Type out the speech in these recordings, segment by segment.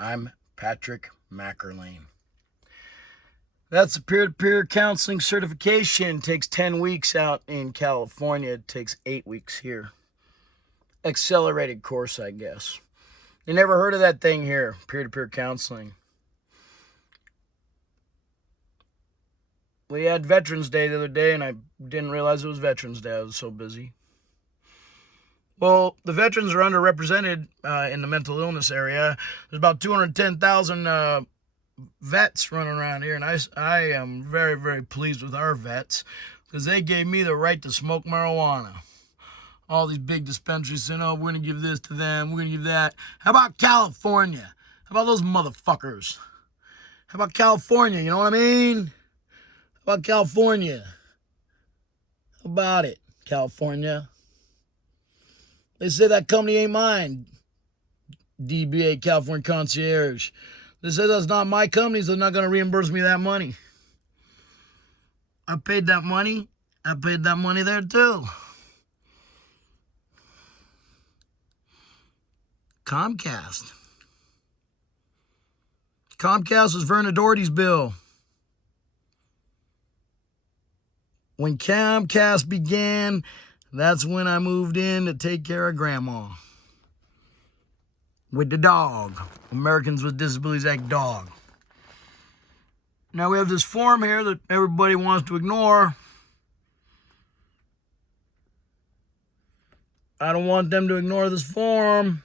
I'm Patrick Mackerlane. That's a peer-to-peer counseling certification. It takes 10 weeks out in California. It takes 8 weeks here. Accelerated course, I guess. You never heard of that thing here, peer-to-peer counseling. We had Veterans Day the other day, and I didn't realize it was Veterans Day. I was so busy. Well, the veterans are underrepresented in the mental illness area. There's about 210,000 vets running around here, and I am very, very pleased with our vets because they gave me the right to smoke marijuana. All these big dispensaries saying, oh, we're going to give this to them, we're going to give that. How about California? How about those motherfuckers? How about California, you know what I mean? How about California? How about it, California? They say that company ain't mine. DBA, California Concierge. They say that's not my company, so they're not going to reimburse me that money. I paid that money. I paid that money there too. Comcast. Comcast was Verna Doherty's bill. When Comcast began, that's when I moved in to take care of Grandma. With the dog. Americans with Disabilities Act dog. Now we have this form here that everybody wants to ignore. I don't want them to ignore this form.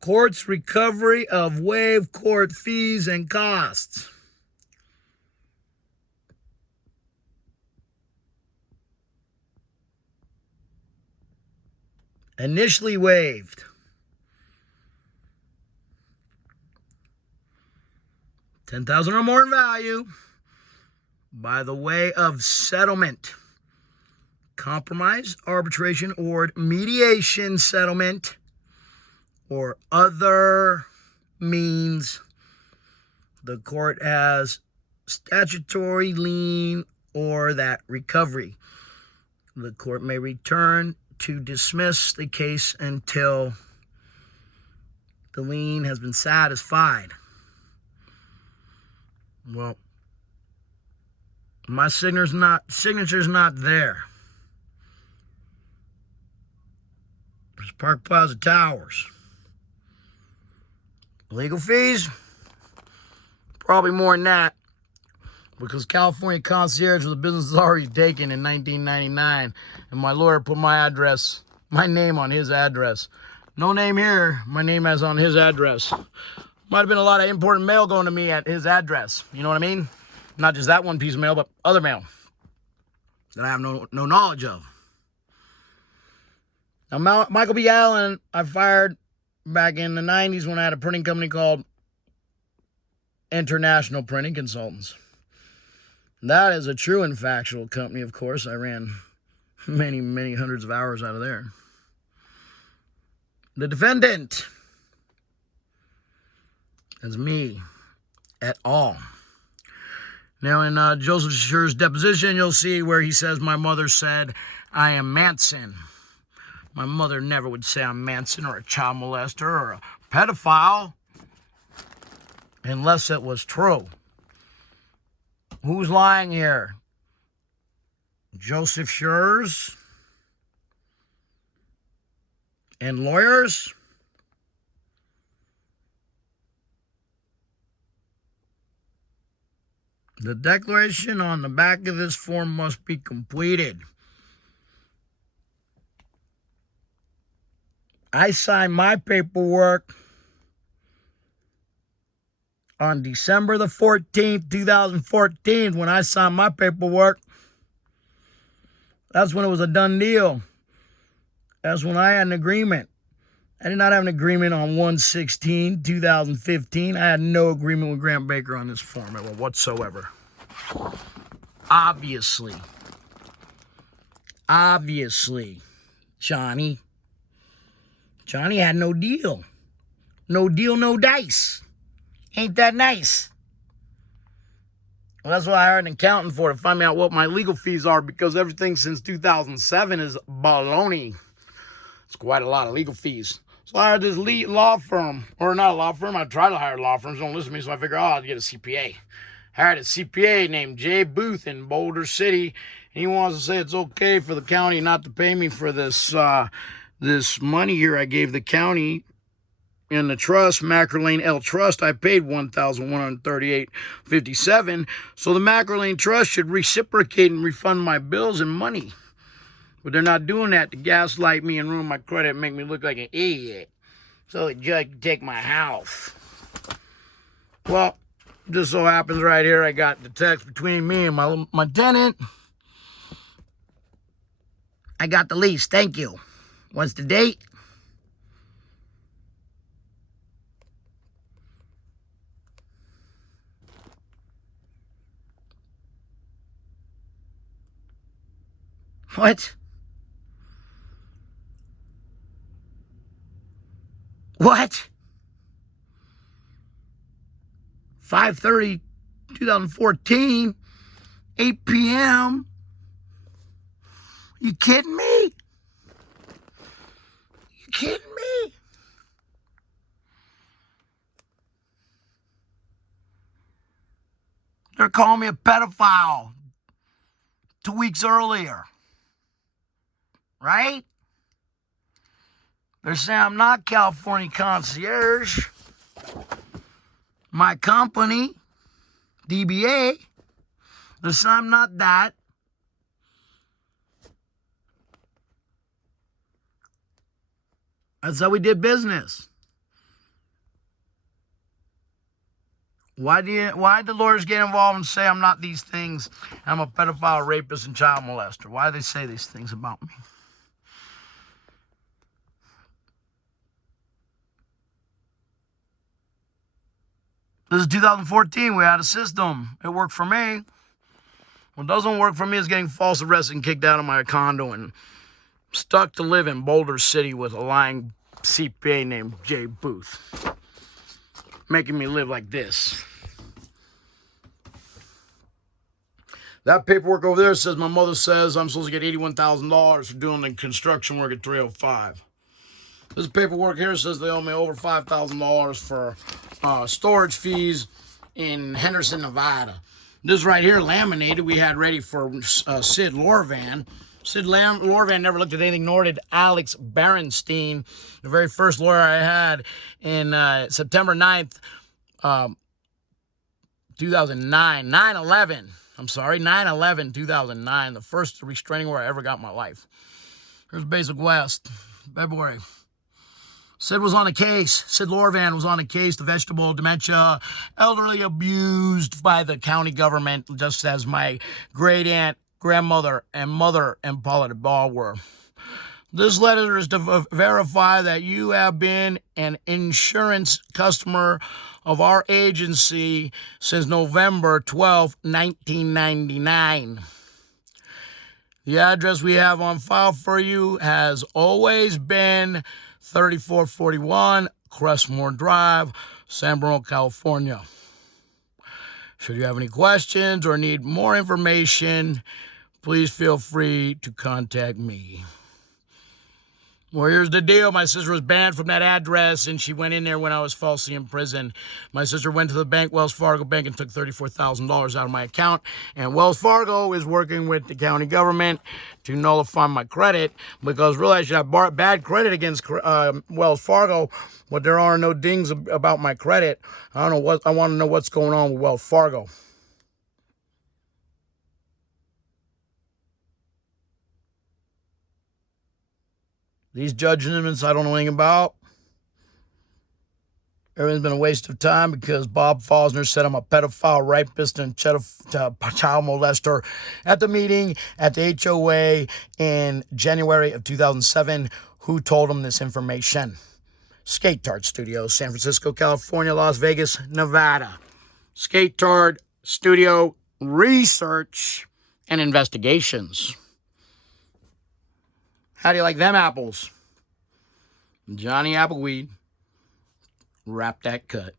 Court's recovery of waived court fees and costs. Initially waived. $10,000 or more in value by the way of settlement, compromise, arbitration, or mediation settlement, or other means the court has statutory lien or that recovery. The court may return to dismiss the case until the lien has been satisfied. Well, my signature's not there. There's Park Plaza Towers. Legal fees? Probably more than that. Because California Concierge was a business that's already taken in 1999. And my lawyer put my name on his address. No name here. My name is on his address. Might have been a lot of important mail going to me at his address. You know what I mean? Not just that one piece of mail, but other mail that I have no knowledge of. Now, Michael B. Allen, I fired back in the 90s when I had a printing company called International Printing Consultants. That is a true and factual company, of course. I ran many, many hundreds of hours out of there. The defendant is me, et al. Now, in Joseph Scher's deposition, you'll see where he says, my mother said, I am Manson. My mother never would say I'm Manson or a child molester or a pedophile, unless it was true. Who's lying here? Joseph Scher's and lawyers? The declaration on the back of this form must be completed. I signed my paperwork on December the 14th, 2014. When I signed my paperwork, that's when it was a done deal. That's when I had an agreement. I did not have an agreement on 1/16/2015. I had no agreement with Grant Baker on this form whatsoever. Obviously, Johnny had no deal. No deal, no dice. Ain't that nice? Well, that's what I hired an accountant for, to find out what my legal fees are, because everything since 2007 is baloney. It's quite a lot of legal fees. So I hired this lead law firm, or not a law firm. I try to hire law firms, don't listen to me, so I figure, I'll get a CPA. I hired a CPA named Jay Booth in Boulder City, and he wants to say it's okay for the county not to pay me for this this money here I gave the county in the trust, Macrolane L Trust. I paid $1,138.57, so the Macrolane Trust should reciprocate and refund my bills in money. But they're not doing that to gaslight me and ruin my credit and make me look like an idiot. So the judge can take my house. Well, just so happens right here, I got the text between me and my tenant. I got the lease, thank you. What's the date? What? What? 5/30, 2014, 8 p.m. You kidding me? You kidding me? They're calling me a pedophile 2 weeks earlier. Right? They're saying I'm not California Concierge. My company, DBA, they're saying I'm not that. That's how we did business. Why the lawyers get involved and say I'm not these things? I'm a pedophile, rapist, and child molester. Why do they say these things about me? This is 2014. We had a system. It worked for me. What doesn't work for me is getting false arrested and kicked out of my condo and stuck to live in Boulder City with a lying CPA named Jay Booth, making me live like this. That paperwork over there says my mother says I'm supposed to get $81,000 for doing the construction work at 305. This paperwork here says they owe me over $5,000 for storage fees in Henderson, Nevada. This right here, laminated, we had ready for Sid Lorvan. Sid Lorvan never looked at anything, nor did Alex Berenstein, the very first lawyer I had in September 9th, 2009, 9/11. I'm sorry, 9/11/2009, the first restraining order I ever got in my life. Here's Basic West, February. Sid was on a case. Sid Lorvan was on a case, the vegetable dementia, elderly abused by the county government, just as my great aunt, grandmother, and mother and Paula DeBall were. This letter is to verify that you have been an insurance customer of our agency since November 12, 1999. The address we have on file for you has always been 3441 Crestmore Drive, San Bruno, California. Should you have any questions or need more information, please feel free to contact me. Well, here's the deal. My sister was banned from that address, and she went in there when I was falsely in prison. My sister went to the bank, Wells Fargo Bank, and took $34,000 out of my account. And Wells Fargo is working with the county government to nullify my credit, because really I should have bad credit against Wells Fargo, but there are no dings about my credit. I want to know what's going on with Wells Fargo. These judgments I don't know anything about. Everything's been a waste of time because Bob Fosner said I'm a pedophile, rapist, and child molester at the meeting at the HOA in January of 2007. Who told him this information? Skate Tart Studios, San Francisco, California, Las Vegas, Nevada. Skate Tart Studio Research and Investigations. How do you like them apples? Johnny Appleweed. Wrap that cut.